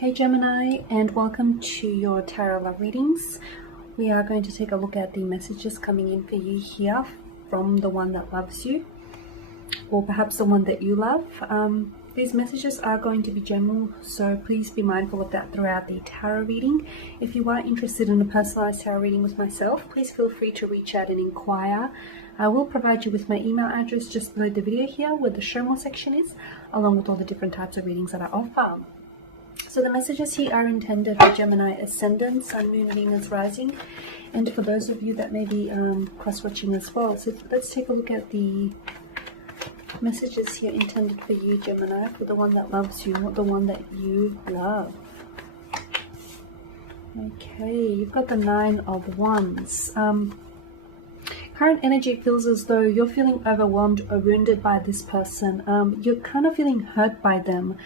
Hey Gemini, and welcome to your tarot love readings. We are going to take a look at the messages coming in for you here from the one that loves you, or perhaps the one that you love. These messages are going to be general, so please be mindful of that throughout the tarot reading. If you are interested in a personalized tarot reading with myself, please feel free to reach out and inquire. I will provide you with my email address just below the video here where the show more section is, along with all the different types of readings that I offer. So the messages here are intended for Gemini Ascendant, Sun, Moon, Venus, Rising, and for those of you that may be cross-watching as well. So let's take a look at the messages here intended for you, Gemini, for the one that loves you, not the one that you love. Okay, you've got the Nine of Wands. Current energy feels as though you're feeling overwhelmed or wounded by this person. You're kind of feeling hurt by them.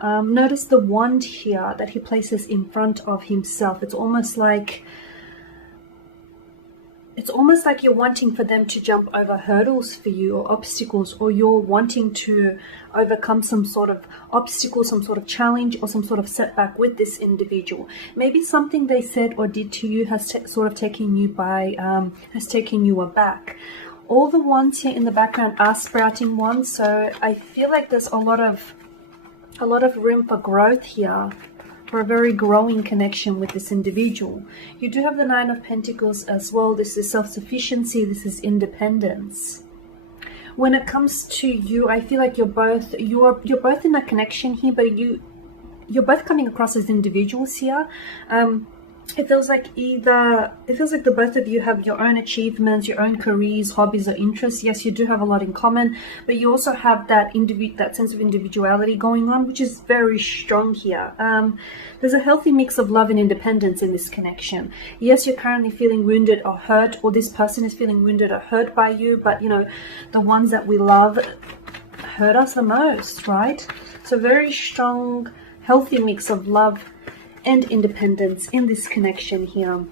Notice the wand here that he places in front of himself. It's almost like you're wanting for them to jump over hurdles for you, or obstacles, or you're wanting to overcome some sort of obstacle, some sort of challenge, or some sort of setback with this individual. Maybe something they said or did to you has sort of taken you aback. All the wands here in the background are sprouting wands, so I feel like there's a lot of room for growth here, for a very growing connection with this individual. You do have the Nine of Pentacles as well. This is self-sufficiency, this is independence. When it comes to you, I feel like you're both in a connection here, but you're both coming across as individuals here. It feels like the both of you have your own achievements, your own careers, hobbies, or interests. Yes, you do have a lot in common, but you also have that sense of individuality going on, which is very strong here. There's a healthy mix of love and independence in this connection. Yes, you're currently feeling wounded or hurt, or this person is feeling wounded or hurt by you, but you know, the ones that we love hurt us the most, right? So very strong, healthy mix of love and independence in this connection here.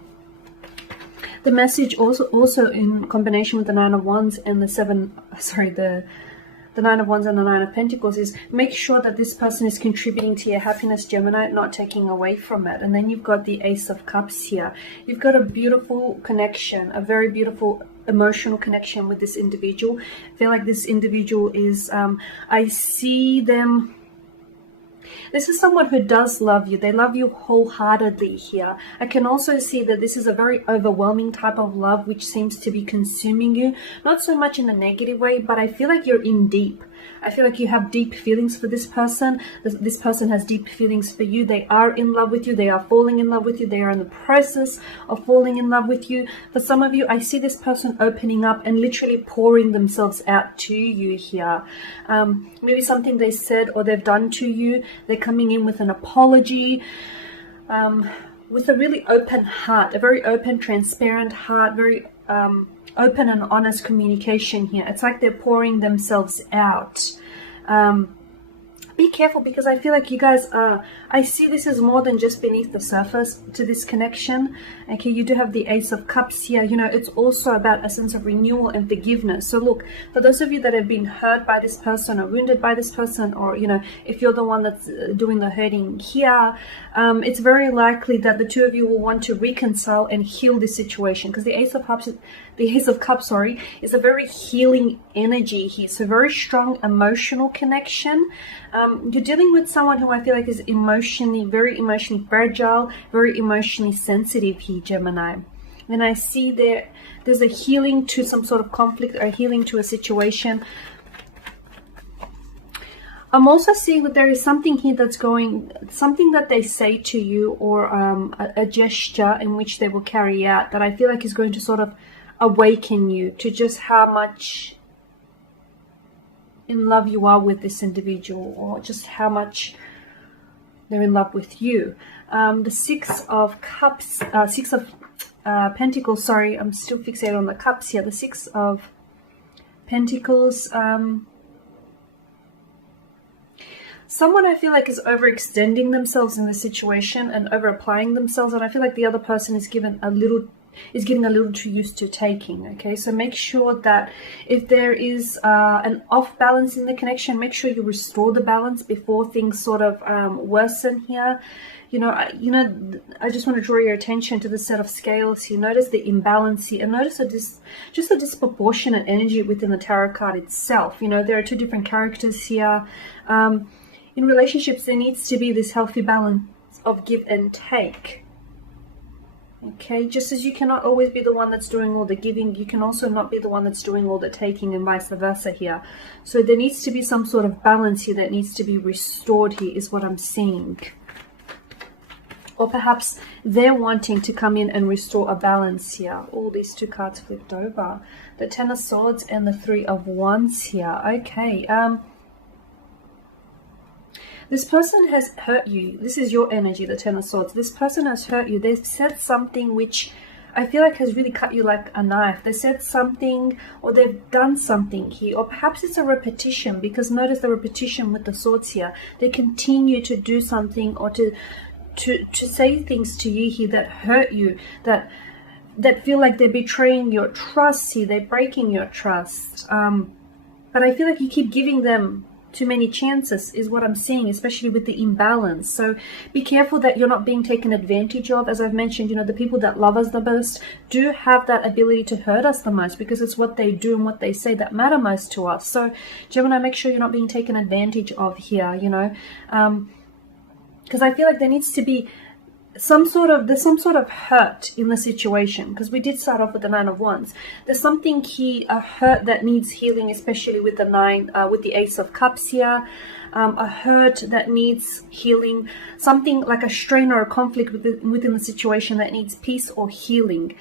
The message also in combination with the Nine of Wands and the Nine of Wands and the Nine of Pentacles is make sure that this person is contributing to your happiness, Gemini, not taking away from it. And then you've got the Ace of Cups here. You've got a beautiful connection, a very beautiful emotional connection with this individual. I feel like this individual is, I see them. This is someone who does love you. They love you wholeheartedly here. I can also see that this is a very overwhelming type of love which seems to be consuming you. Not so much in a negative way, but I feel like you're in deep. I feel like you have deep feelings for this person. This person has deep feelings for you. They are in love with you. They are falling in love with you. They are in the process of falling in love with you. For some of you, I see this person opening up and literally pouring themselves out to you here. Maybe something they said or they've done to you. They're coming in with an apology, with a really open heart, a very open, transparent heart, very open and honest communication here. It's like they're pouring themselves out. Be careful, because I feel like you guys are, I see this is more than just beneath the surface to this connection. Okay, you do have the Ace of Cups here. You know, it's also about a sense of renewal and forgiveness. So look, for those of you that have been hurt by this person or wounded by this person, or, you know, if you're the one that's doing the hurting here, it's very likely that the two of you will want to reconcile and heal this situation, because the Ace of Cups, is a very healing energy here. So very strong emotional connection. You're dealing with someone who I feel like is very emotionally fragile, very emotionally sensitive here, Gemini. And I see there's a healing to some sort of conflict, or healing to a situation. I'm also seeing that there is something here something that they say to you, or a gesture in which they will carry out, that I feel like is going to sort of awaken you to just how much in love you are with this individual, or just how much they're in love with you. The Six of Pentacles, sorry, I'm still fixated on the cups here. The Six of Pentacles, someone I feel like is overextending themselves in the situation and over applying themselves, and I feel like the other person is given a little is getting a little too used to taking. Okay, so make sure that if there is an off balance in the connection, make sure you restore the balance before things sort of worsen here. I just want to draw your attention to the set of scales here. Notice the imbalance here, and notice just a disproportionate energy within the tarot card itself. There are two different characters here. In relationships, there needs to be this healthy balance of give and take. Okay, just as you cannot always be the one that's doing all the giving, you can also not be the one that's doing all the taking, and vice versa here. So there needs to be some sort of balance here that needs to be restored here, is what I'm seeing. Or perhaps they're wanting to come in and restore a balance here. All these two cards flipped over. The Ten of Swords and the Three of Wands here. Okay, this person has hurt you. This is your energy, the Ten of Swords. This person has hurt you. They've said something which I feel like has really cut you like a knife. They said something, or they've done something here. Or perhaps it's a repetition, because notice the repetition with the swords here. They continue to do something, or to say things to you here that hurt you, that feel like they're betraying your trust here. They're breaking your trust. But I feel like you keep giving them too many chances, is what I'm seeing, especially with the imbalance. So be careful that you're not being taken advantage of. As I've mentioned, the people that love us the most do have that ability to hurt us the most, because it's what they do and what they say that matter most to us. So Gemini, make sure you're not being taken advantage of here, because I feel like there needs to be some sort of hurt in the situation, because we did start off with the Nine of Wands. There's something here, a hurt that needs healing, especially with the Ace of Cups here. A hurt that needs healing, something like a strain or a conflict within the situation that needs peace or healing.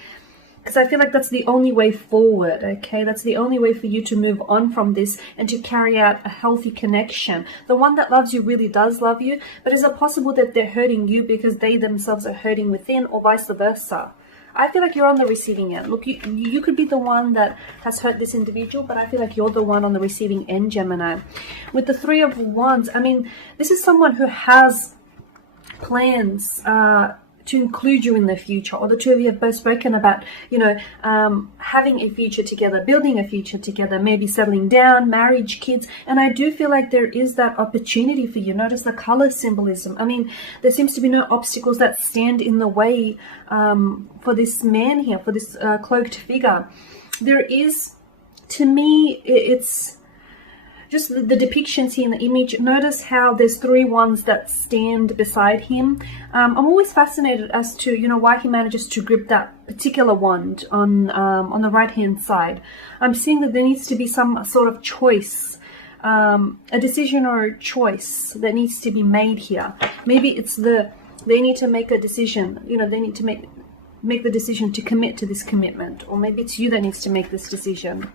Because I feel like that's the only way forward, okay? That's the only way for you to move on from this and to carry out a healthy connection. The one that loves you really does love you, but is it possible that they're hurting you because they themselves are hurting within, or vice versa? I feel like you're on the receiving end. Look, you could be the one that has hurt this individual, but I feel like you're the one on the receiving end, Gemini. With the Three of Wands, I mean, this is someone who has plans to include you in the future, or the two of you have both spoken about, having a future together, building a future together, maybe settling down, marriage, kids. And I do feel like there is that opportunity for you. Notice the color symbolism. I mean, there seems to be no obstacles that stand in the way for this man here, for this cloaked figure. There is, to me, it's just the depictions here in the image. Notice how there's three wands that stand beside him. I'm always fascinated as to why he manages to grip that particular wand on the right hand side. I'm seeing that there needs to be some sort of choice, a decision or a choice that needs to be made here. Maybe it's they need to make a decision. They need to make the decision to commit to this commitment, or maybe it's you that needs to make this decision.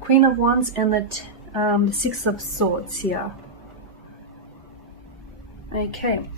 Queen of Wands and the Six of Swords here. Okay.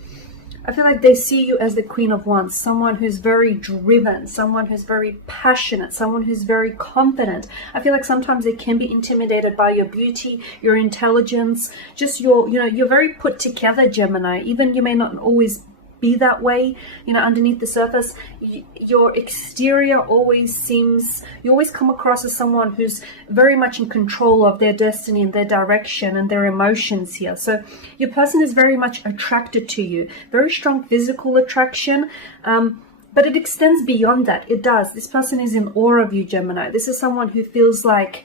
I feel like they see you as the Queen of Wands, someone who's very driven, someone who's very passionate, someone who's very confident. I feel like sometimes they can be intimidated by your beauty, your intelligence, just you're very put together, Gemini. Even you may not always be that way, underneath the surface. Your exterior always seems, you always come across as someone who's very much in control of their destiny and their direction and their emotions here. So your person is very much attracted to you, very strong physical attraction, but it extends beyond that. It does. This person is in awe of you, Gemini. This is someone who feels like,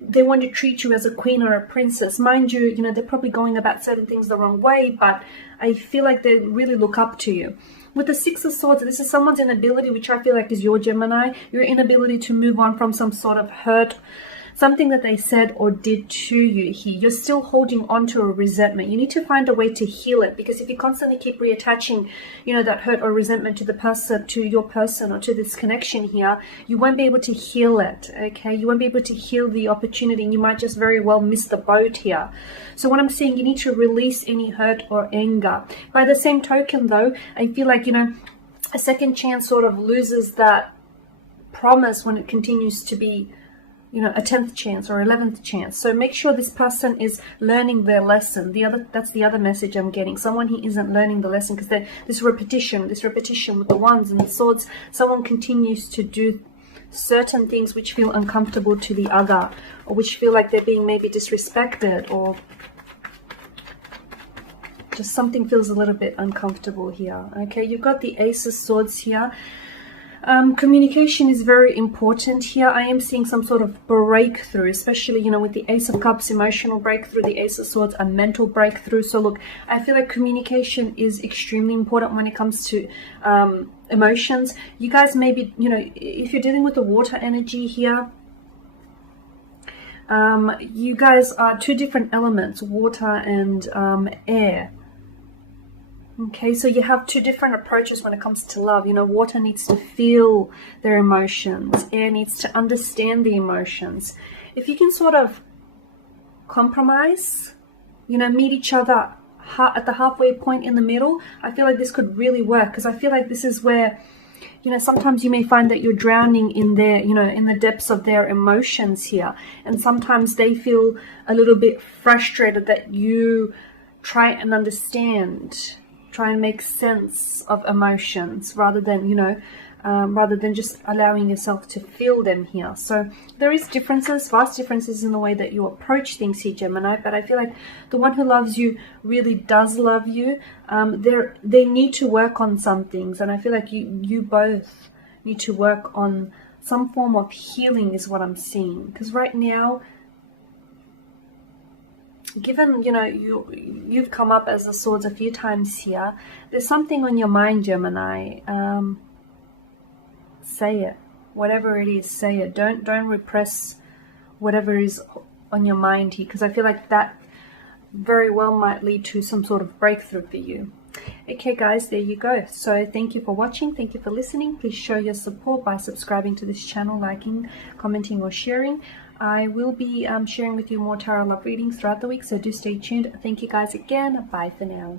they want to treat you as a queen or a princess. Mind you, they're probably going about certain things the wrong way, but I feel like they really look up to you. With the Six of Swords, this is someone's inability, which I feel like is your Gemini, your inability to move on from some sort of hurt, something that they said or did to you here. You're still holding on to a resentment. You need to find a way to heal it, because if you constantly keep reattaching, that hurt or resentment to the person, to your person, or to this connection here, you won't be able to heal it, okay? You won't be able to heal the opportunity, and you might just very well miss the boat here. So what I'm saying, you need to release any hurt or anger. By the same token, though, I feel like, a second chance sort of loses that promise when it continues to be you know, a 10th chance or 11th chance. So make sure this person is learning their lesson. That's the other message I'm getting. Someone who isn't learning the lesson, because this repetition with the wands and the swords, someone continues to do certain things which feel uncomfortable to the other, or which feel like they're being maybe disrespected, or just something feels a little bit uncomfortable here. Okay, you've got the Ace of Swords here. Communication is very important here. I am seeing some sort of breakthrough, especially, you know, with the Ace of Cups, emotional breakthrough, the Ace of Swords, a mental breakthrough. So look, I feel like communication is extremely important when it comes to emotions. You guys maybe, you know, if you're dealing with the water energy here, you guys are two different elements, water and air. Okay, so you have two different approaches when it comes to love. You know, water needs to feel their emotions. Air needs to understand the emotions. If you can sort of compromise, you know, meet each other at the halfway point in the middle, I feel like this could really work. Because I feel like this is where, you know, sometimes you may find that you're drowning in their, you know, in the depths of their emotions here. And sometimes they feel a little bit frustrated that you try and understand, try and make sense of emotions rather than, you know, rather than just allowing yourself to feel them here. So there is differences, vast differences in the way that you approach things here, Gemini, but I feel like the one who loves you really does love you. They need to work on some things, and I feel like you both need to work on some form of healing is what I'm seeing. Because right now, given, you know, you've come up as the Swords a few times here, there's something on your mind, Gemini. Say it. Whatever it is, say it. Don't repress whatever is on your mind here, because I feel like that very well might lead to some sort of breakthrough for you. Okay guys, there you go. So thank you for watching, thank you for listening. Please show your support by subscribing to this channel, liking, commenting or sharing. I will be sharing with you more tarot love readings throughout the week, so do stay tuned. Thank you guys again. Bye for now.